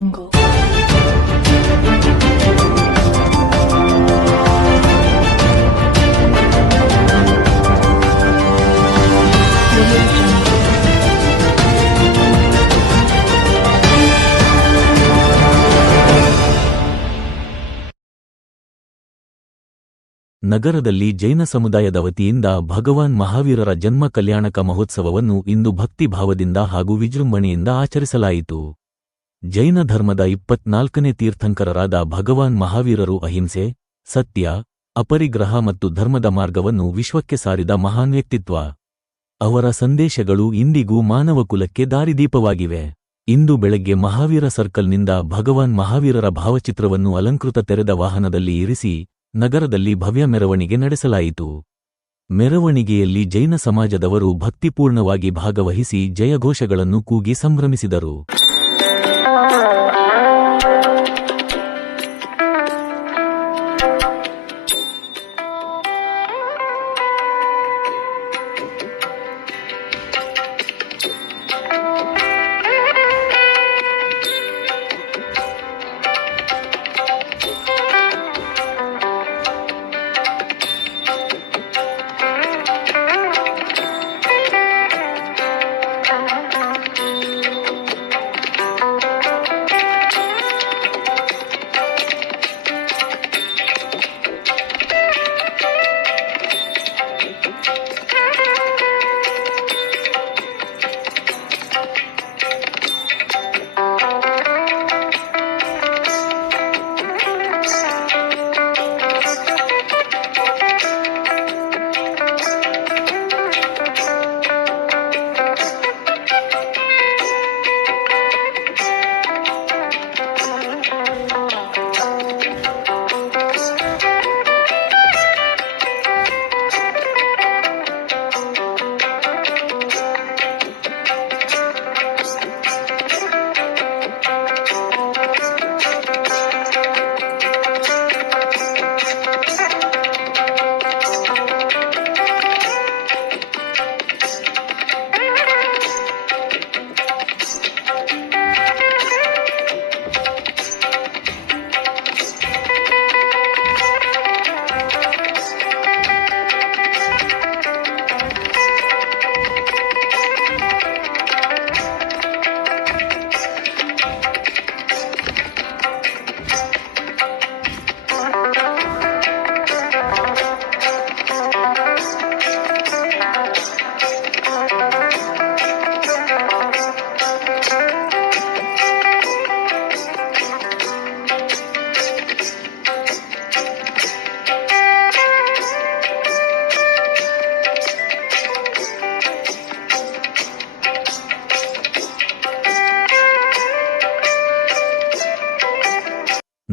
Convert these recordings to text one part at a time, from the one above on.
거. ನಗರದಲ್ಲಿ ಜೈನ ಸಮುದಾಯದ ವತಿಯಿಂದ ಭಗವಾನ್ ಮಹಾವೀರರ ಜನ್ಮ ಕಲ್ಯಾಣಕ ಮಹೋತ್ಸವವನ್ನು ಇಂದು ಭಕ್ತಿಭಾವದಿಂದ ಹಾಗೂ ವಿಜೃಂಭಣೆಯಿಂದ ಆಚರಿಸಲಾಯಿತು. ಜೈನ ಧರ್ಮದ 24ನೇ ತೀರ್ಥಂಕರರಾದ ಭಗವಾನ್ ಮಹಾವೀರರು ಅಹಿಂಸೆ, ಸತ್ಯ, ಅಪರಿಗ್ರಹ ಮತ್ತು ಧರ್ಮದ ಮಾರ್ಗವನ್ನು ವಿಶ್ವಕ್ಕೆ ಸಾರಿದ ಮಹಾನ್ ವ್ಯಕ್ತಿತ್ವ. ಅವರ ಸಂದೇಶಗಳು ಇಂದಿಗೂ ಮಾನವಕುಲಕ್ಕೆ ದಾರಿದೀಪವಾಗಿವೆ. ಇಂದು ಬೆಳಗ್ಗೆ ಮಹಾವೀರ ಸರ್ಕಲ್ನಿಂದ ಭಗವಾನ್ ಮಹಾವೀರರ ಭಾವಚಿತ್ರವನ್ನು ಅಲಂಕೃತ ತೆರೆದ ವಾಹನದಲ್ಲಿ ಇರಿಸಿ ನಗರದಲ್ಲಿ ಭವ್ಯ ಮೆರವಣಿಗೆ ನಡೆಸಲಾಯಿತು. ಮೆರವಣಿಗೆಯಲ್ಲಿ ಜೈನ ಸಮಾಜದವರು ಭಕ್ತಿಪೂರ್ಣವಾಗಿ ಭಾಗವಹಿಸಿ ಜಯಘೋಷಗಳನ್ನು ಕೂಗಿ ಸಂಭ್ರಮಿಸಿದರು.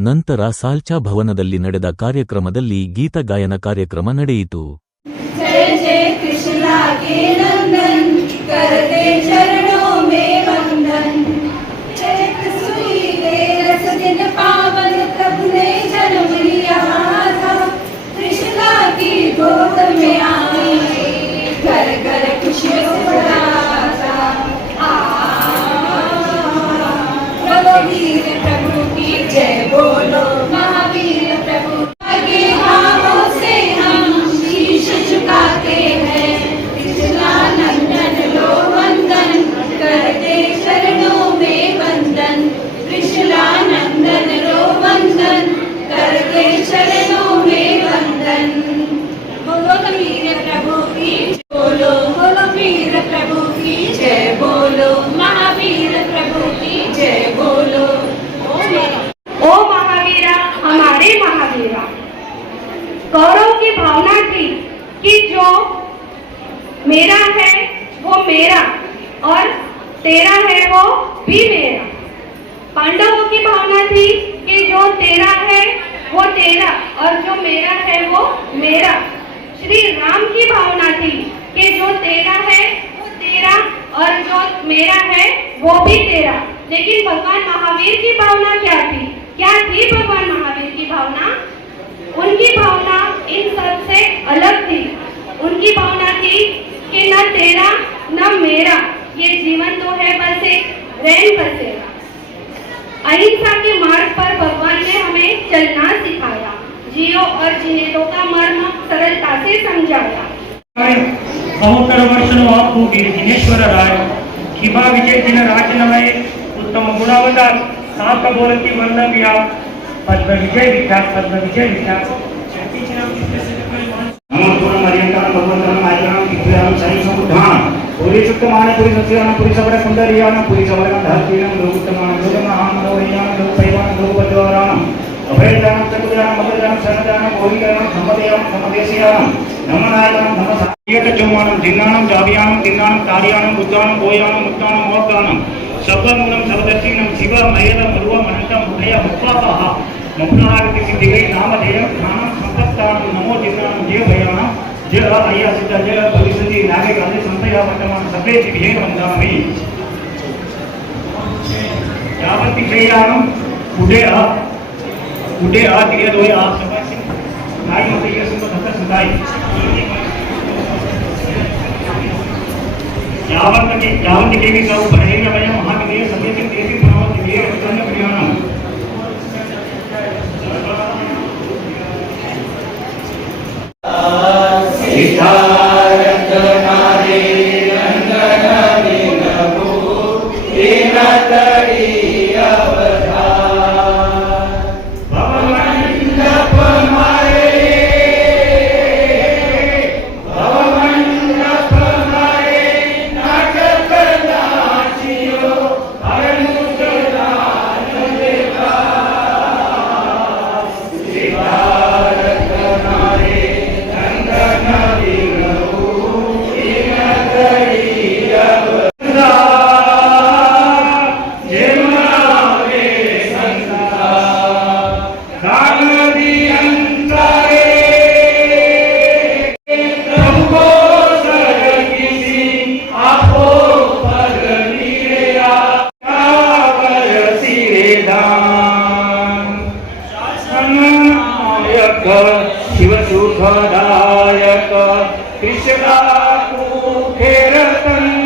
ನಂತರ ಸಾಲ್ಚಾ ಭವನದಲ್ಲಿ ನಡೆದ ಕಾರ್ಯಕ್ರಮದಲ್ಲಿ ಗೀತಗಾಯನ ಕಾರ್ಯಕ್ರಮ ನಡೆಯಿತು. जय जय कृष्णा के नंदन करते चरणों में वंदन चैत सुई के रस दिन पावन प्रभु ने जन्म लिया था कृष्णा की गोद में आए घर घर खुशियों भरा था रघुवीर प्रभु की जय बोलो महावीर प्रभु के भावों से हम शीश झुकाते हैं कृष्णा नंदन लो वंदन करते चरणों में वंदन कृष्णा नंदन लो वंदन करते चरणों में वंदन बोलो वीर प्रभु की बोलो वीर प्रभु की जय बोलो महावीर प्रभु की जय बोलो ओ महावीरा हमारे महावीरा। गौरव की भावना थी कि जो मेरा है वो मेरा और तेरा है वो भी मेरा। पांडवों की भावना थी कि जो तेरा है वो तेरा और जो मेरा है वो मेरा। श्री राम की भावना थी कि जो तेरा है वो तेरा और जो मेरा है वो भी तेरा। लेकिन भगवान महावीर की भावना क्या थी? क्या थी भगवान महावीर की भावना? उनकी भावना इन सब से अलग थी। उनकी भावना थी कि न तेरा न मेरा, ये जीवन तो है बस एक रैन बसेरा। अहिंसा के मार्ग पर भगवान ने हमें चलना सिखाया, जियो और जीने दो का मर्म सरलता से समझाया। ಬಹುತ್ತರ ವರ್ಷನು ಆಪು ಗಿರಿಜಿನೇಶ್ವರ ರಾಯ ಕಿಬಾ ವಿಜಯಜಿನ ರಾಜನಮಯ ಉತ್ತಮ ಗುಣವತ ಸಾಕ ಬೋಲತಿ ವರ್ಣವ್ಯ ಪದ್ಮ ವಿಜಯ ವಿಖ್ಯಾತ नमस्कार मर्यादा भगवंतन मायकाम कित्याम साई समुद्धान पूरी सुक्तमान पूरी सत्यान पूरी सबर सुंदरियान पूरी सबर धरतीन लोकुत्तमान लोकमहान मनोरियान लोकपैवान लोकवद्वारान अभयदान चतुर्दान मददान शरणदान भोगिदान समदेशियान नमनायकान नमसायक चौमानम जिन्नानम जाबियानम दिन्नानम कार्यानम बुद्धानम बोयानम मुक्तानम मोक्तानम शब्दमूलम सर्वदर्शिनम शिव महेद मरुव मनंतम मुखय मुक्तापः मुक्तानागति सिद्धिगै नामधेयम ध्यानम संपत्तानम नमो जिन्नानम जय भयानम जय अय्या सिद्ध जय भविष्यति नागे गांधी संतया वर्तमान सभे जिभे वंदामि यावति जयानम उडे आ क्रिया दोय आप सभा से नाई मत ये सुन धक्का सुनाई यावत के भी सब बढ़ेगा भैया महाविद्य सभे के देवी बनाओ दिव्य उत्पन्न प्रियाणम शिव सुखदायक कृष्णा कुखेरतन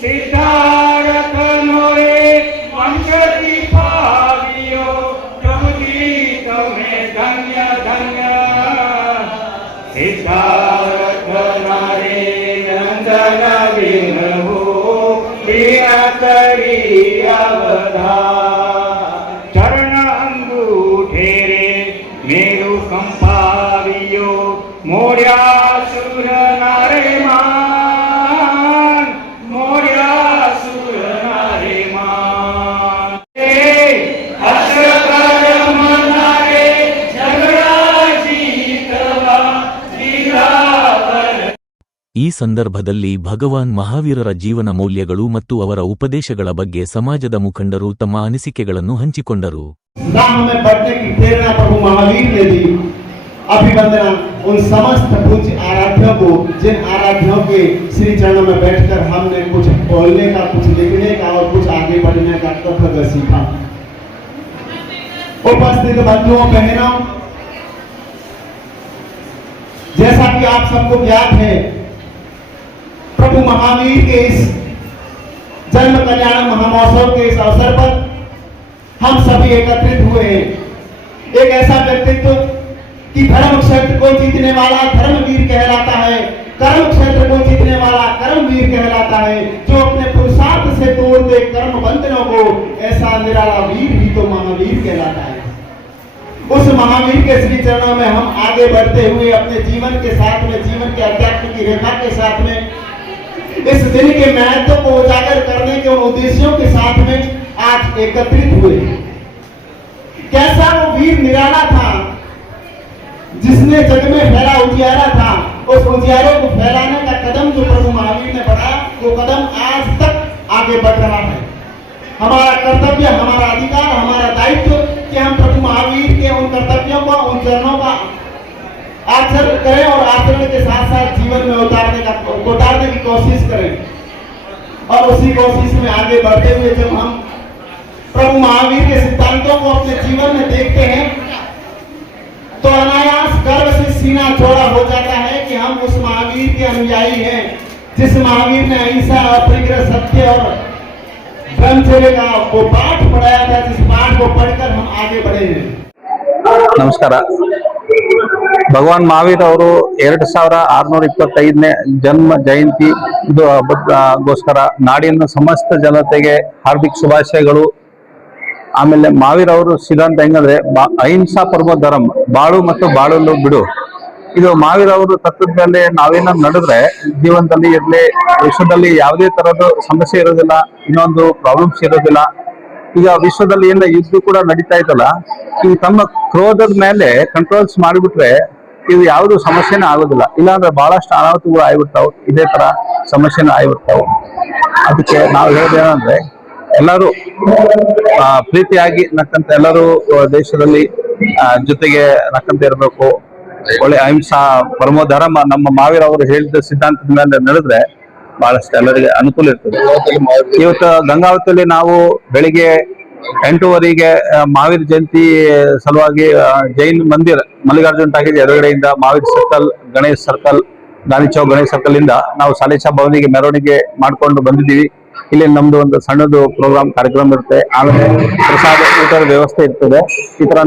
सिद्धार्थ नोरे वंशति भावियो प्रभु जी तुम्हें धन्य धन्य सिद्धार्थ नारे नंदन विनहु प्रियतरी अवधान चरण अंगूठे रे मेरु कंपावियो मोर्यासुर नारे मान मोर्यासुर नारे मान अश्वकर्म नारे झगड़ा जीतवा लीलावर ಈ ಸಂದರ್ಭದಲ್ಲಿ ಭಗವಾನ್ ಮಹಾವೀರರ ಜೀವನ ಮೌಲ್ಯಗಳು ಮತ್ತು ಅವರ ಉಪದೇಶಗಳ ಬಗ್ಗೆ ಸಮಾಜದ ಮುಖಂಡರು ತಮ್ಮ ಅನಿಸಿಕೆಗಳನ್ನು ಹಂಚಿಕೊಂಡರು. हमें बढ़ने की प्रेरणा प्रभु महावीर ने दी। अभिवंदना उन समस्त पूज्य आराध्यों को जिन आराध्यों के श्री चरणों में बैठकर हमने कुछ बोलने का, कुछ लिखने का और कुछ आगे बढ़ने का कर्तव्य सीखा। उपस्थित बंधुओं बहनों, जैसा कि आप सबको ज्ञात है, प्रभु महावीर के इस जन्म कल्याण महामहोत्सव के इस अवसर पर हम सभी एकत्रित हुए हैं। एक ऐसा व्यक्तित्व कि धर्म क्षेत्र को जीतने वाला धर्मवीर कहलाता है, कर्म क्षेत्र को जीतने वाला कर्मवीर कहलाता है, जो अपने पुरुषार्थ से तोड़ दे कर्म बंधनों को, ऐसा निराला वीर ही तो महावीर कहलाता है। उस महावीर के श्री चरणों में हम आगे बढ़ते हुए अपने जीवन के साथ में, जीवन के अध्यात्म की रेखा के साथ में, इस दिन के महत्व को उजागर करने के उन उद्देश्यों के साथ में आज एकत्रित हुए। कैसा वो वीर निराला था जिसने जग में फैला उजियारा था, उस उजियारे को फैलाने का कदम जो प्रभु महावीर ने बढ़ाया, वो कदम आज तक आगे बढ़ रहा है। हमारा कर्तव्य, हमारा अधिकार, हमारा दायित्व कि हम प्रभु महावीर के उन कर्तव्यों को, उन चरणों का आचरण करें और आचरण के साथ साथ जीवन में उतारने की कोशिश करें। और उसी कोशिश में आगे बढ़ते हुए जब हम प्रभु महावीर के सिद्धांतों को अपने जीवन में देखते हैं तो अनायास गर्व से सीना चौड़ा हो जाता है कि हम उस महावीर के अनुयायी हैं जिस महावीर ने अहिंसा, अपरिग्रह, सत्य और ब्रह्मचर्य का वो पाठ पढ़ाया था, जिस पाठ को पढ़कर हम आगे बढ़े हैं। ನಮಸ್ಕಾರ. ಭಗವಾನ್ ಮಹಾವೀರ್ ಅವರು 2625ನೇ ಜನ್ಮ ಜಯಂತಿ ಹಬ್ಬಕ್ಕೋಸ್ಕರ ನಾಡಿನ ಸಮಸ್ತ ಜನತೆಗೆ ಹಾರ್ದಿಕ ಶುಭಾಶಯಗಳು. ಆಮೇಲೆ ಮಹಾವೀರ್ ಅವರು ಸಿದ್ಧಾಂತ ಹೆಂಗಂದ್ರೆ ಅಹಿಂಸಾ ಪರಮೋ ಧರ್ಮ, ಬಾಳು ಮತ್ತು ಬಾಳಲು ಬಿಡು. ಇದು ಮಹಾವೀರ್ ಅವರು ತತ್ವದ ಮೇಲೆ ನಾವೇನ ನಡೆದ್ರೆ ಜೀವನದಲ್ಲಿ ಇರಲಿ, ವಿಶ್ವದಲ್ಲಿ ಯಾವುದೇ ತರಹದ ಸಮಸ್ಯೆ ಇರೋದಿಲ್ಲ, ಇನ್ನೊಂದು ಪ್ರಾಬ್ಲಮ್ಸ್ ಇರೋದಿಲ್ಲ. ಈಗ ವಿಶ್ವದಲ್ಲಿ ಏನ ಯುದ್ಧ ಕೂಡ ನಡೀತಾ ಇತ್ತಲ್ಲ, ಇವು ತಮ್ಮ ಕ್ರೋಧದ ಮೇಲೆ ಕಂಟ್ರೋಲ್ಸ್ ಮಾಡಿಬಿಟ್ರೆ ಇವು ಯಾವುದು ಸಮಸ್ಯೆನೇ ಆಗೋದಿಲ್ಲ. ಇಲ್ಲಾಂದ್ರೆ ಬಹಳಷ್ಟು ಅನಾಹುತಗಳು ಆಗ್ಬಿಡ್ತಾವ, ಇದೇ ತರ ಸಮಸ್ಯೆನೂ ಆಗ್ಬಿಡ್ತಾವ. ಅದಕ್ಕೆ ನಾವು ಹೇಳೋದೇನಂದ್ರೆ ಎಲ್ಲರೂ ಪ್ರೀತಿಯಾಗಿ ನಕ್ಕಂತ ಎಲ್ಲರೂ ದೇಶದಲ್ಲಿ ಜೊತೆಗೆ ನಕ್ಕಂತ ಇರಬೇಕು. ಒಳ್ಳೆ ಅಹಿಂಸಾ ಪರಮೋ ಧರ್ಮ ನಮ್ಮ ಮಹಾವೀರ್ ಅವರು ಹೇಳಿದ ಸಿದ್ಧಾಂತದ ಮೇಲೆ ನಡೆದ್ರೆ ಬಹಳಷ್ಟು ಎಲ್ಲರಿಗೆ ಅನುಕೂಲ ಇರ್ತದೆ. ಇವತ್ತು ಗಂಗಾವತಿಯಲ್ಲಿ ನಾವು ಬೆಳಿಗ್ಗೆ 8:15ಗೆ ಮಹಾವೀರ್ ಜಯಂತಿ ಸಲುವಾಗಿ ಜೈನ್ ಮಂದಿರ್ ಮಲ್ಲಿಕಾರ್ಜುನ್ ಟಾಕೀಸ್ ಎದುರುಗಡೆಯಿಂದ Mahavir circle, Ganesh circle, Gandhi Chowk Ganesh circle ಇಂದ ನಾವು ಶಾಲೇಶಾ ಭವನಿಗೆ ಮೆರವಣಿಗೆ ಮಾಡ್ಕೊಂಡು ಬಂದಿದ್ದೀವಿ. ಇಲ್ಲಿ ನಮ್ದು ಒಂದು ಸಣ್ಣದು ಪ್ರೋಗ್ರಾಮ್ ಕಾರ್ಯಕ್ರಮ ಇರುತ್ತೆ. ಆಮೇಲೆ ಪ್ರಸಾದ ಊಟದ ವ್ಯವಸ್ಥೆ ಇರ್ತದೆ. ಈ ತರ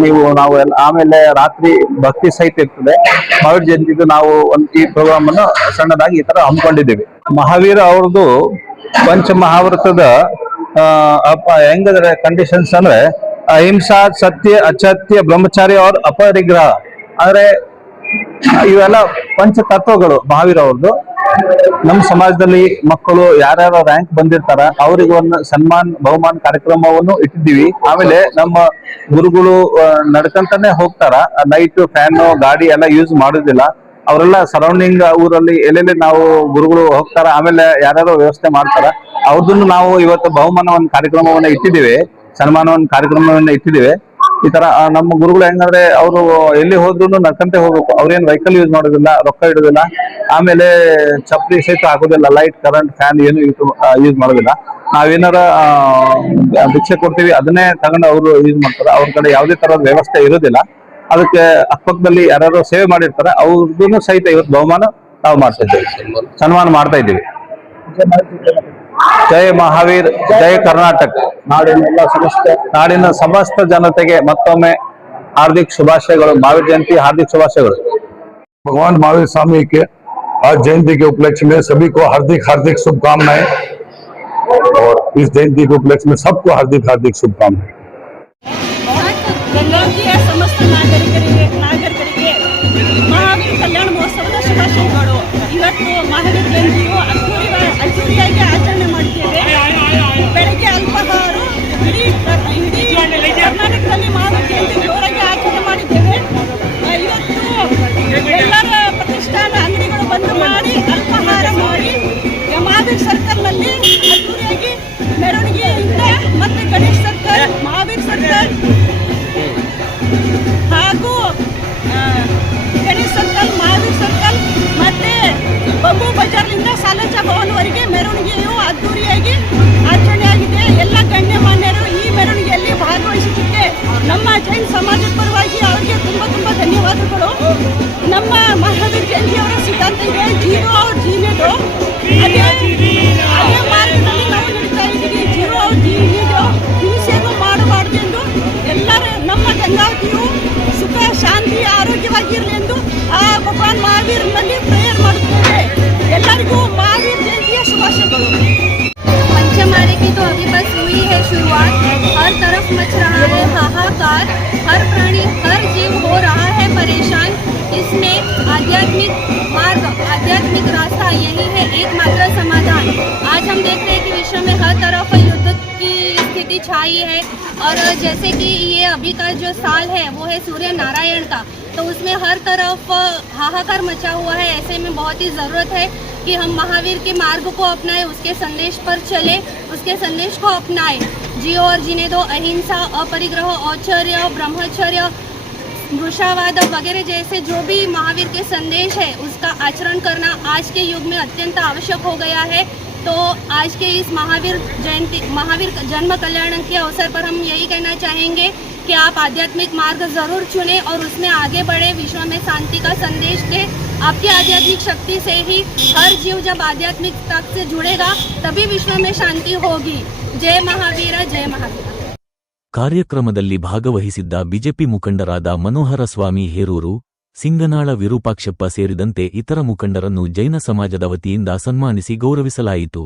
ನಾವು ಆಮೇಲೆ ರಾತ್ರಿ ಭಕ್ತಿ ಸಹಿತ ಇರ್ತದೆ. ಮಹಾವೀರ್ ಜಯಂತಿದು ನಾವು ಈ ಪ್ರೋಗ್ರಾಮ್ ಅನ್ನು ಸಣ್ಣದಾಗಿ ಈ ತರ ಹಮ್ಮಿಕೊಂಡಿದ್ದೀವಿ. ಮಹಾವೀರ ಅವ್ರದ್ದು ಪಂಚ ಮಹಾವ್ರತದ ಹೆಂಗಂದ್ರೆ ಕಂಡೀಷನ್ಸ್ ಅಂದ್ರೆ ಅಹಿಂಸಾ, ಸತ್ಯ, ಅಸತ್ಯ, ಬ್ರಹ್ಮಚಾರ್ಯ ಅವ್ರ ಅಪರಿಗ್ರಹ ಅಂದ್ರೆ ಇವೆಲ್ಲ ಪಂಚ ತತ್ವಗಳು ಮಹಾವೀರ ಅವ್ರದ್ದು. ನಮ್ಮ ಸಮಾಜದಲ್ಲಿ ಮಕ್ಕಳು ಯಾರ್ಯಾರ ರ್ಯಾಂಕ್ ಬಂದಿರ್ತಾರ ಅವರಿಗೆ ಒಂದು ಬಹುಮಾನ ಕಾರ್ಯಕ್ರಮವನ್ನು ಇಟ್ಟಿದ್ದೀವಿ. ಆಮೇಲೆ ನಮ್ಮ ಗುರುಗಳು ನಡ್ಕಂತಾನೆ ಹೋಗ್ತಾರ, ನೈಟ್ ಫ್ಯಾನ್ ಗಾಡಿ ಎಲ್ಲ ಯೂಸ್ ಮಾಡೋದಿಲ್ಲ. ಅವರೆಲ್ಲ ಸರೌಂಡಿಂಗ್ ಊರಲ್ಲಿ ಎಲ್ಲೆಲ್ಲಿ ನಾವು ಗುರುಗಳು ಹೋಗ್ತಾರ, ಆಮೇಲೆ ಯಾರ್ಯಾರೋ ವ್ಯವಸ್ಥೆ ಮಾಡ್ತಾರ, ಅವ್ರದನ್ನು ನಾವು ಇವತ್ತು ಬಹುಮಾನ ಒಂದು ಕಾರ್ಯಕ್ರಮವನ್ನ ಇಟ್ಟಿದ್ದೀವಿ, ಸನ್ಮಾನ ಒಂದು ಕಾರ್ಯಕ್ರಮವನ್ನ ಇಟ್ಟಿದ್ದೀವಿ. ಈ ತರ ನಮ್ಮ ಗುರುಗಳು ಹೆಂಗಂದ್ರೆ ಅವರು ಎಲ್ಲಿ ಹೋದ್ರು ನಡ್ಕಂತೆ ಹೋಗ್ಬೇಕು. ಅವ್ರೇನ್ ವೆಹಿಕಲ್ ಯೂಸ್ ಮಾಡೋದಿಲ್ಲ, ರೊಕ್ಕ ಇಡೋದಿಲ್ಲ, ಆಮೇಲೆ ಚಪ್ಪಲಿ ಸಹಿತ ಹಾಕೋದಿಲ್ಲ, ಲೈಟ್, ಕರೆಂಟ್, ಫ್ಯಾನ್ ಏನು ಯೂಸ್ ಮಾಡೋದಿಲ್ಲ. ನಾವೇನಾರ ಭಿಕ್ಷೆ ಕೊಡ್ತೀವಿ ಅದನ್ನೇ ತಗೊಂಡು ಅವರು ಯೂಸ್ ಮಾಡ್ತಾರೆ. ಅವ್ರ ಕಡೆ ಯಾವುದೇ ತರದ ವ್ಯವಸ್ಥೆ ಇರೋದಿಲ್ಲ. ಅದಕ್ಕೆ ಅಕ್ಕಪಕ್ಕದಲ್ಲಿ ಯಾರು ಸೇವೆ ಮಾಡಿರ್ತಾರೆ ಅವ್ರದ್ದು ಸಹಿತ ಇವತ್ತು ಬಹುಮಾನ ನಾವು ಮಾಡ್ತಾ ಇದ್ದೇವೆ, ಸನ್ಮಾನ ಮಾಡ್ತಾ ಇದ್ದೀವಿ. ಜಯ ಮಹಾವೀರ್, ಜಯ ಕರ್ನಾಟಕ. ನಾಡಿನ ಸಮಸ್ತ ಜನತೆಗೆ ಮತ್ತೊಮ್ಮೆ हार्दिक शुभाशयಗಳು, महावीर जयंती हार्दिक शुभाशयಗಳು. भगवान महावीर स्वामी के आज जयंती के उपलक्ष्य में सभी को हार्दिक हार्दिक शुभकामनाएं और इस जयंती के उपलक्ष्य में सबको हार्दिक हार्दिक शुभकामनाएं. ಗಂಗಾವತಿಯ ಸಮಸ್ತ ನಾಗರಿಕರಿಗೆ ಮಹಾವೀರ ಕಲ್ಯಾಣ ಮಹೋತ್ಸವದ ಶುಭಾಶಯಗಳು. ಇವತ್ತು ಮಹಾವೀರ ಜಯಂತಿಯು ಅದ್ದೂರಿಯಾಗಿ ಆಚರಣೆ ಮಾಡ್ತೇವೆ. ಬೆಳಗ್ಗೆ ಅಲ್ಪಾಹಾರ ಇಡೀ ಕರ್ನಾಟಕದಲ್ಲಿ ಮಹಾವೀರ ಜಯಂತಿ ಜೋರಾಗಿ ಆಚರಣೆ ಮಾಡಿದ್ದೇವೆ. ಇವತ್ತು ಎಲ್ಲರ ಪ್ರತಿಷ್ಠಾನ ಅಂಗಡಿಗಳು ಬಂದ್ ಮಾಡಿ ಅಲ್ಪಾಹಾರ ಮಾಡಿ ಮಹಾವೀರ್ ಸರ್ಕಲ್ನಲ್ಲಿ ಅದ್ದೂರಿಯಾಗಿ ಮೆರವಣಿಗೆಯಿಂದ ಮತ್ತೆ ಗಣೇಶ್ ಸರ್ಕಲ್, ಮಹಾವೀರ್ ಸರ್ಕಲ್ ಹಾಗೂ ಗಣೇಶ್ ಸರ್ಕಲ್, ಮಹಾವೀರ್ ಸರ್ಕಲ್ ಮತ್ತೆ ಬಬ್ಬು ಬಜಾರ್ನಿಂದ ಶಾಲೇಶಾ ಭವನವರೆಗೆ ಮೆರವಣಿಗೆಯು ಅದ್ದೂರಿಯಾಗಿ ಆಚರಣೆಯಾಗಿದೆ. ಎಲ್ಲ ಗಣ್ಯಮಾನ್ಯರು ಈ ಮೆರವಣಿಗೆಯಲ್ಲಿ ಭಾಗವಹಿಸಿದ್ದಕ್ಕೆ ನಮ್ಮ ಜೈನ್ ಸಮಾಜದ ಪರವಾಗಿ ಅವರಿಗೆ ತುಂಬ ಧನ್ಯವಾದಗಳು. ನಮ್ಮ ಮಹಾವೀರ್ ಜಯಂತಿಯವರ ಸಿದ್ಧಾಂತ ಇದೆ, ಜೀರೋ ಅವ್ರ ಜೀನೆದು. ಅದೇ ಮಾರ್ಗದಲ್ಲಿ ನಾವು ನಡೀತಾ ಇದ್ದೀವಿ. ಜೀರೋ ಅವ್ರ ಜೀನೆದು ಹಿಂಸೆಯನ್ನು ಮಾಡಬಾರ್ದು ಎಂದು ಎಲ್ಲರೂ ನಮ್ಮ ಗಂಗಾವತಿಯು ಸುಖ, ಶಾಂತಿ, ಆರೋಗ್ಯವಾಗಿರಲಿ ಎಂದು ಆ ಭಗವಾನ್ ಮಹಾವೀರನಲ್ಲಿ ಪ್ರೇಯರ್ ಮಾಡುತ್ತೇವೆ. ಎಲ್ಲರಿಗೂ ಮಹಾವೀರ ಜಯಂತಿಯ ಶುಭಾಶಯಗಳು. पंचमाले की तो अभी बस हुई है शुरुआत. हर तरफ मच रहा है हाहाकार, हर प्राणी, हर जीव हो रहा है परेशान. इसमें आध्यात्मिक मार्ग, आध्यात्मिक रास्ता यही है एकमात्र समाधान. आज हम देख रहे हैं कि विश्व में हर तरफ युद्ध की स्थिति छाई है और जैसे कि ये अभी का जो साल है वो है सूर्य नारायण का, तो उसमें हर तरफ हाहाकार मचा हुआ है. ऐसे में बहुत ही ज़रूरत है कि हम महावीर के मार्ग को अपनाएं, उसके संदेश पर चले, उसके संदेश को अपनाएं. जियो और जीने दो, अहिंसा, अपरिग्रह, औचर्य, ब्रह्मचर्य, वृषावाद वगैरह जैसे जो भी महावीर के संदेश है उसका आचरण करना आज के युग में अत्यंत आवश्यक हो गया है. तो आज के इस महावीर जन्म कल्याण के अवसर पर हम यही कहना चाहेंगे कि आप आध्यात्मिक मार्ग ज़रूर चुनें और उसमें आगे बढ़े, विश्व में शांति का संदेश दें। आपकी आध्यात्मिक शक्ति से ही हर जीव जब आध्यात्मिक तक से जुड़ेगा तभी विश्व में शांति होगी। जय महावीर, जय महावीर। ಕಾರ್ಯಕ್ರಮದಲ್ಲಿ ಭಾಗವಹಿಸಿದ್ದ ಬಿಜೆಪಿ ಮುಖಂಡರಾದ ಮನೋಹರ ಸ್ವಾಮಿ ಹೇರೂರು, ಸಿಂಗನಾಳ ವಿರೂಪಾಕ್ಷಪ್ಪ ಸೇರಿದಂತೆ ಇತರ ಮುಖಂಡರನ್ನು ಜೈನ ಸಮಾಜದ ವತಿಯಿಂದ ಸನ್ಮಾನಿಸಿ ಗೌರವಿಸಲಾಯಿತು.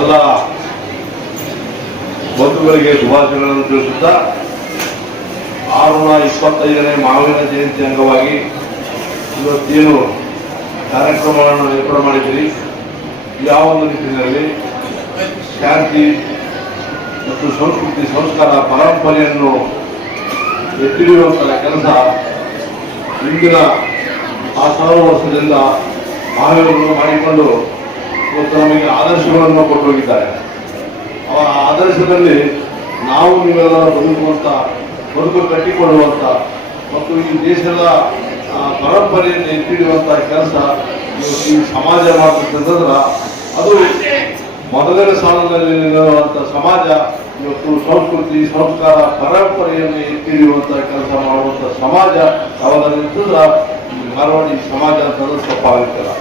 ಎಲ್ಲ ಬಂಧುಗಳಿಗೆ ಶುಭಾಶಯಗಳನ್ನು ತಿಳಿಸುತ್ತಾ 625ನೇ ಮಾವಿನ ಜಯಂತಿ ಅಂಗವಾಗಿ ಇವತ್ತೇನು ಕಾರ್ಯಕ್ರಮಗಳನ್ನು ಏರ್ಪಾಡು ಮಾಡಿದ್ದೀರಿ, ಯಾವ ಒಂದು ನಿಟ್ಟಿನಲ್ಲಿ ಶಾಂತಿ ಮತ್ತು ಸಂಸ್ಕೃತಿ ಸಂಸ್ಕಾರ ಪರಂಪರೆಯನ್ನು ಎತ್ತಿಡಿಯುವಂತಹ ಕೆಲಸ ಇಂದಿನ ಆ 1000 ವರ್ಷದಿಂದ ಮಹಾವೀರರು ಮಾಡಿಕೊಂಡು ಇವತ್ತು ನಮಗೆ ಆದರ್ಶಗಳನ್ನು ಕೊಟ್ಟು ಹೋಗಿದ್ದಾರೆ. ಅವರ ಆದರ್ಶದಲ್ಲಿ ನಾವು ನೀವೆಲ್ಲ ಬದುಕು ಕಟ್ಟಿಕೊಳ್ಳುವಂಥ ಮತ್ತು ಈ ದೇಶದ ಪರಂಪರೆಯನ್ನು ಎತ್ತಿಡುವಂಥ ಕೆಲಸ ಈ ಸಮಾಜ ಮಾಡ್ತಕ್ಕಂಥದ್ರ ಅದು ಮೊದಲನೇ ಸಾಲಿನಲ್ಲಿ ನಿಲ್ಲುವಂಥ ಸಮಾಜ ಇವತ್ತು ಸಂಸ್ಕೃತಿ ಸಂಸ್ಕಾರ ಪರಂಪರೆಯನ್ನು ಎತ್ತಿಡಿಯುವಂಥ ಕೆಲಸ ಮಾಡುವಂಥ ಸಮಾಜ ಯಾವಾಗಲಿರ್ತದ್ರ ಧಾರವಾಡ ಸಮಾಜ ಅಂತಂದ್ರೆ ತಪ್ಪಾಗುತ್ತಲ್ಲ.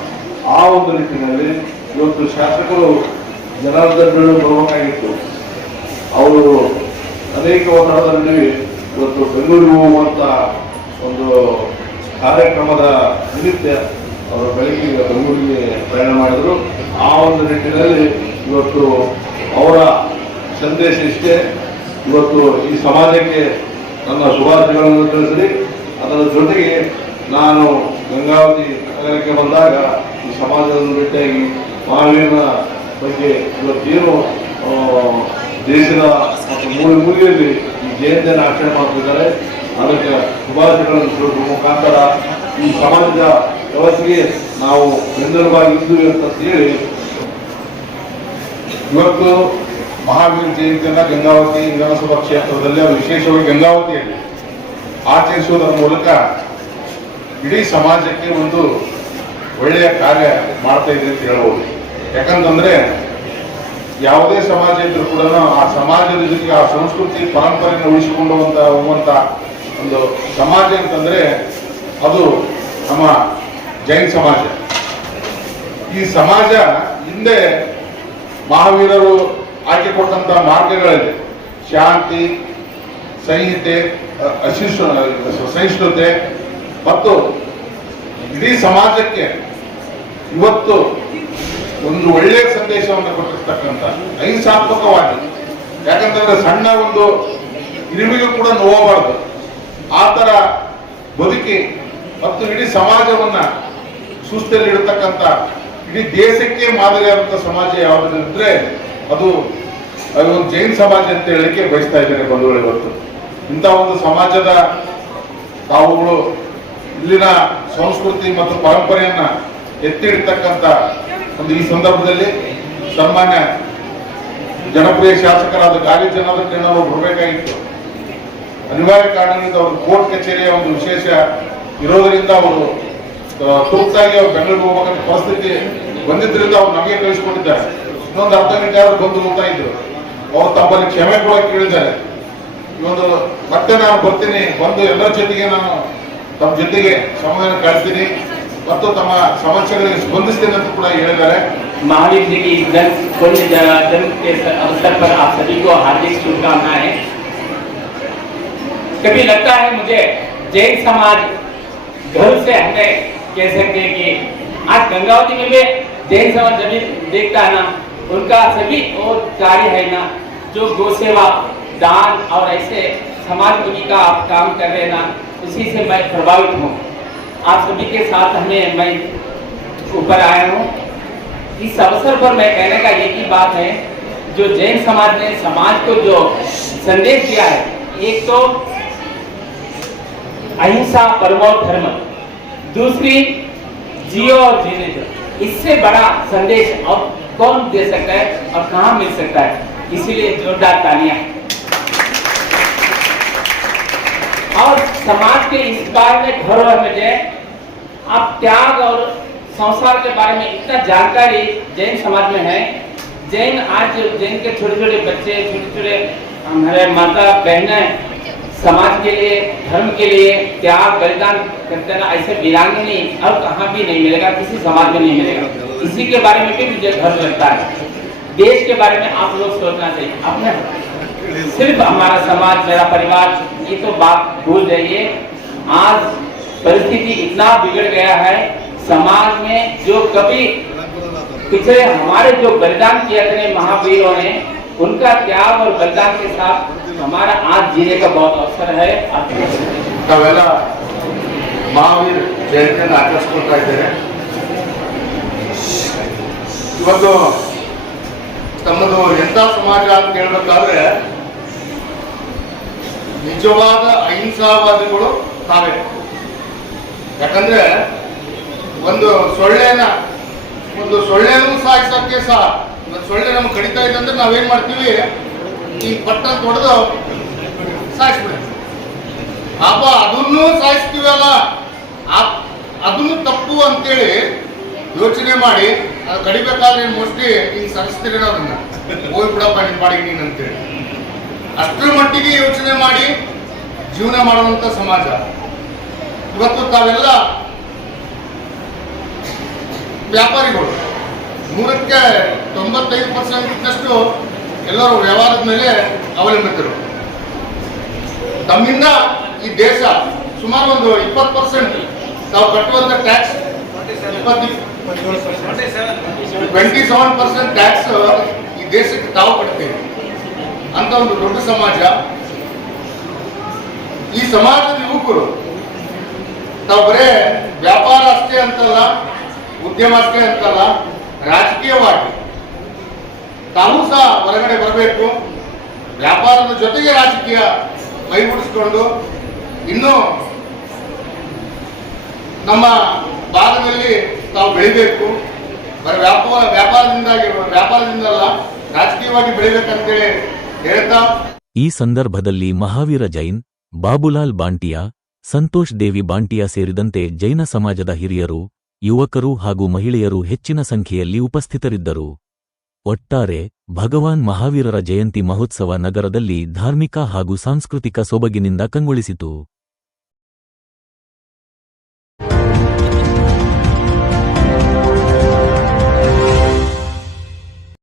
ಆ ಒಂದು ನಿಟ್ಟಿನಲ್ಲಿ ಇವತ್ತು ಶಾಸಕರು ಜನಾರ್ದನ್ ಬರಬೇಕಾಗಿತ್ತು. ಅವರು ಅನೇಕ ಒತ್ತಡದಲ್ಲಿ ಇವತ್ತು ಬೆಂಗಳೂರಿಗೆ ಹೋಗುವಂಥ ಒಂದು ಕಾರ್ಯಕ್ರಮದ ನಿಮಿತ್ತ ಅವರು ಬೆಳಗ್ಗೆ ಬೆಂಗಳೂರಿಗೆ ಪ್ರಯಾಣ ಮಾಡಿದರು. ಆ ಒಂದು ನಿಟ್ಟಿನಲ್ಲಿ ಇವತ್ತು ಅವರ ಸಂದೇಶ ಇಷ್ಟೇ, ಇವತ್ತು ಈ ಸಮಾಜಕ್ಕೆ ನನ್ನ ಶುಭಾಶಯಗಳನ್ನು ತಿಳಿಸಿ ಅದರ ಜೊತೆಗೆ ನಾನು ಗಂಗಾವತಿ ನಗರಕ್ಕೆ ಬಂದಾಗ ಈ ಸಮಾಜವನ್ನು ಭೇಟಿಯಾಗಿ ಮಹಾವೀರನ ಬಗ್ಗೆ ಇವತ್ತೇನು ದೇಶದ ಮತ್ತು ಮೂಲೆಯಲ್ಲಿ ಈ ಜಯಂತಿಯನ್ನು ಆಚರಣೆ ಮಾಡ್ತಿದ್ದಾರೆ ಅದಕ್ಕೆ ಶುಭಾಶಯಗಳನ್ನು ತಿಳಿಸುವ ಮುಖಾಂತರ ಈ ಸಮಾಜದ ವ್ಯವಸ್ಥೆಗೆ ನಾವು ಬೆಂಬಲವಾಗಿ ಇದ್ದೀವಿ ಅಂತ ಹೇಳಿ ಇವತ್ತು ಮಹಾವೀರ ಜಯಂತಿಯನ್ನು ಗಂಗಾವತಿ ವಿಧಾನಸಭಾ ಕ್ಷೇತ್ರದಲ್ಲಿ ವಿಶೇಷವಾಗಿ ಗಂಗಾವತಿಯಲ್ಲಿ ಆಚರಿಸುವುದರ ಮೂಲಕ ಇಡೀ ಸಮಾಜಕ್ಕೆ ಒಂದು ಒಳ್ಳೆಯ ಕಾರ್ಯ ಮಾಡ್ತಾ ಇದೆ ಅಂತ ಹೇಳ್ಬೋದು. ಯಾಕಂತಂದ್ರೆ ಯಾವುದೇ ಸಮಾಜ ಇದ್ರೂ ಕೂಡ ಆ ಸಮಾಜದ ಜೊತೆಗೆ ಆ ಸಂಸ್ಕೃತಿ ಪರಂಪರೆಯನ್ನು ಉಳಿಸಿಕೊಂಡು ಹೋಗುವಂತ ಒಂದು ಸಮಾಜ ಅಂತಂದ್ರೆ ಅದು ನಮ್ಮ ಜೈನ ಸಮಾಜ. ಈ ಸಮಾಜ ಹಿಂದೆ ಮಹಾವೀರರು ಹಾಕಿಕೊಟ್ಟಂತ ಮಾರ್ಗಗಳಲ್ಲಿ ಶಾಂತಿ, ಸಂಹಿತೆ, ಸಹಿಷ್ಣುತೆ ಮತ್ತು ಇಡೀ ಸಮಾಜಕ್ಕೆ ಇವತ್ತು ಒಂದು ಒಳ್ಳೆಯ ಸಂದೇಶವನ್ನು ಕೊಟ್ಟಿರ್ತಕ್ಕಂಥ ಅಹಿಂಸಾತ್ಮಕವಾಗಿ, ಯಾಕಂತಂದ್ರೆ ಸಣ್ಣ ಒಂದು ಇರುವಿಗೂ ಕೂಡ ನೋವಬಾರದು ಆ ತರ ಬದುಕಿ ಮತ್ತು ಇಡೀ ಸಮಾಜವನ್ನ ಸುಸ್ಥಿತಿಯಲ್ಲಿ ಇಡತಕ್ಕಂಥ ಇಡೀ ದೇಶಕ್ಕೆ ಮಾದರಿಯಾದಂಥ ಸಮಾಜ ಯಾವುದಿದ್ರೆ ಅದು ಒಂದು ಜೈನ ಸಮಾಜ ಅಂತ ಹೇಳಲಿಕ್ಕೆ ಬಯಸ್ತಾ ಇದ್ದೇನೆ ಬಂಧುಗಳು. ಇವತ್ತು ಇಂಥ ಒಂದು ಸಮಾಜದ ತಾವುಗಳು ಇಲ್ಲಿನ ಸಂಸ್ಕೃತಿ ಮತ್ತು ಪರಂಪರೆಯನ್ನ ಎತ್ತಿ ಇಡ್ತಕ್ಕಂಥ ಒಂದು ಈ ಸಂದರ್ಭದಲ್ಲಿ ಸನ್ಮಾನ್ಯ ಜನಪ್ರಿಯ ಶಾಸಕರಾದ ಗಾಲಿ ಜನಾರ್ದನ್ ಅವರು ಬರಬೇಕಾಗಿತ್ತು. ಅನಿವಾರ್ಯ ಕಾರಣದಿಂದ ಅವರು ಕೋರ್ಟ್ ಕಚೇರಿಯ ಒಂದು ವಿಶೇಷ ಇರೋದರಿಂದ ಅವರು ತುರ್ತಾಗಿ ಅವರು ಬೆಂಗಳೂರಿಗೆ ಹೋಗಬೇಕಂತ ಪರಿಸ್ಥಿತಿ ಬಂದಿದ್ದರಿಂದ ಅವ್ರು ನಮಗೆ ಕಳಿಸಿಕೊಂಡಿದ್ದಾರೆ. ಇನ್ನೊಂದು ಅರ್ಧ ಗಂಟೆ ಆದ್ರೂ ಬಂದು ಹೋಗ್ತಾ ಇದ್ರು. ಅವರು ತಮ್ಮಲ್ಲಿ ಕ್ಷಮೆ ಕೂಡ ಕೇಳಿದ್ದಾರೆ. ಇವೊಂದು ಮತ್ತೆ ನಾನು ಬರ್ತೀನಿ, ಬಂದು ಎಲ್ಲರ ಜೊತೆಗೆ ನಾನು ತಮ್ಮ ಜೊತೆಗೆ ಸಮಾಧಾನ ಕಾಡ್ತೀನಿ ಮತ್ತು ತಮ್ಮ ಸಮಸ್ಯೆಗಳಿಗೆ ಸ್ಪಂದಿಸ್ತೀನಿ ಅಂತ ಕೂಡ ಹೇಳಿದ್ದಾರೆ. महावीर जी की जन्म के अवसर पर आप सभी को हार्दिक शुभकामनाएं। कभी लगता है मुझे जैन समाज घर से हमें कह सकते हैं कि आज गंगावती में भी जैन समाज जब भी देखता है ना, उनका सभी वो कार्य है ना, जो गौ सेवा, दान और ऐसे समाजमुखी का आप काम कर रहे हैं ना, उसी से मैं प्रभावित हूँ। आप सभी के साथ मैं ऊपर आया हूँ। इस अवसर पर मैं कहने का एक ही बात है, जो जैन समाज ने समाज को जो संदेश दिया है, एक तो अहिंसा परमो धर्म, दूसरी जियो और जीने दो। इससे बड़ा संदेश और कौन दे सकता है और कहां मिल सकता है? इसीलिए जोरदार तालियां। और समाज के इस बारे में घरों में जो आप त्याग और संसार के बारे में इतना जानकारी जैन समाज में है। जैन आज जैन के छोटे छोटे बच्चे, छोटे छोटे हमारे माता बहनें समाज के लिए, धर्म के लिए त्याग बलिदान करते ना, ऐसे वीरांगनी अब कहाँ भी नहीं मिलेगा, किसी समाज में नहीं मिलेगा। इसी के बारे में भी मुझे गर्व लगता है। देश के बारे में आप लोग सोचना चाहिए। अपने सिर्फ हमारा समाज, मेरा परिवार, ये तो बात भूल जाइए। आज परिस्थिति इतना बिगड़ गया है, समाज में जो कभी पिछले हमारे जो बलिदान किए थे महावीरों ने, उनका त्याग और बलिदान के साथ हमारा आज जीने का बहुत अवसर है। ತಾವೆಲ್ಲ ಮಹಾವೀರ ಜಯಂತಿಯನ್ನು ಆಚರಿಸ್ಕೊಳ್ತಾ ಇದ್ದಾರೆ। ಇವತ್ತು ತಮ್ಮದು ಎಂಥ ಸಮಾಜ ಅಂತ ಹೇಳ್ಬೇಕಾದ್ರೆ ನಿಜವಾದ ಅಹಿಂಸಾವಾದಿಗಳು ತಾವೇ। ಯಾಕಂದ್ರೆ ಒಂದು ಸೊಳ್ಳೆನೂ ಸಾಯಿಸೋಕ್ಕೆ ಸಹ, ಒಂದು ಸೊಳ್ಳೆ ನಮ್ಗೆ ಕಡಿತಾ ಇದೆ ಅಂದ್ರೆ ನಾವೇನ್ ಮಾಡ್ತೀವಿ, ಈ ಪಟ್ಟ ತೊಡೆದು ಸಾಯಿಸ್ಬಿಡ್ತೀವಿ। ಅಪ್ಪ ಅದನ್ನು ಸಾಯಿಸ್ತೀವಲ್ಲ, ಅದನ್ನು ತಪ್ಪು ಅಂತೇಳಿ ಯೋಚನೆ ಮಾಡಿ ಅದು ಕಡಿಬೇಕಾದ್ರೆ ಮೋಸ್ಟ್ಲಿ ಹಿಂಗೆ ಸರಿಸ್ತೀರೇನೋ ಅದನ್ನ, ಹೋಗ್ಬಿಡಪ್ಪ ನಿನ್ ಬಾಡಿಗೆ ನೀನು ಅಂತೇಳಿ ಅಷ್ಟರ ಮಟ್ಟಿಗೆ ಯೋಚನೆ ಮಾಡಿ ಜೀವನ ಮಾಡುವಂತ ಸಮಾಜ ಇವತ್ತು। ತಾವೆಲ್ಲ ವ್ಯಾಪಾರಿಗಳು 95% ಎಲ್ಲರೂ ವ್ಯವಹಾರದ ಮೇಲೆ ಅವಲಂಬಿತರು। ತಮ್ಮಿಂದ ಈ ದೇಶ ಸುಮಾರು ಒಂದು 20% ತಾವು ಕಟ್ಟುವಂತ ಟ್ಯಾಕ್ಸ್, 27% ಟ್ಯಾಕ್ಸ್ ಈ ದೇಶಕ್ಕೆ ತಾವು ಕಟ್ತೀವಿ ಅಂತ ಒಂದು ದೊಡ್ಡ ಸಮಾಜ। ಈ ಸಮಾಜದ ಯುವಕರು ತಾವು ಬರೇ ವ್ಯಾಪಾರ ಅಷ್ಟೇ ಅಂತಲ್ಲ, ಉದ್ಯಮ ಅಷ್ಟೇ ಅಂತಲ್ಲ, ರಾಜಕೀಯವಾಗಿ ತಾವು ಸಹ ಹೊರಗಡೆ ಬರಬೇಕು। ವ್ಯಾಪಾರದ ಜೊತೆಗೆ ರಾಜಕೀಯ ಮೈಗೂಡಿಸಿಕೊಂಡು ಇನ್ನೂ ನಮ್ಮ ಭಾಗದಲ್ಲಿ ತಾವು ಬೆಳಿಬೇಕು। ಬರೀ ವ್ಯಾಪಾರದಿಂದಲ್ಲ, ರಾಜಕೀಯವಾಗಿ ಬೆಳಿಬೇಕಂತೇಳಿ ಹೇಳ್ತಾ, ಈ ಸಂದರ್ಭದಲ್ಲಿ ಮಹಾವೀರ ಜೈನ್, ಬಾಬುಲಾಲ್ ಬಾಂಟಿಯಾ, ಸಂತೋಷ್ ದೇವಿ ಬಾಂಟಿಯಾ ಸೇರಿದಂತೆ ಜೈನ ಸಮಾಜದ ಹಿರಿಯರು, ಯುವಕರು ಹಾಗೂ ಮಹಿಳೆಯರು ಹೆಚ್ಚಿನ ಸಂಖ್ಯೆಯಲ್ಲಿ ಉಪಸ್ಥಿತರಿದ್ದರು। ಒಟ್ಟಾರೆ ಭಗವಾನ್ ಮಹಾವೀರರ ಜಯಂತಿ ಮಹೋತ್ಸವ ನಗರದಲ್ಲಿ ಧಾರ್ಮಿಕ ಹಾಗೂ ಸಾಂಸ್ಕೃತಿಕ ಸೊಬಗಿನಿಂದ ಕಂಗೊಳಿಸಿತು।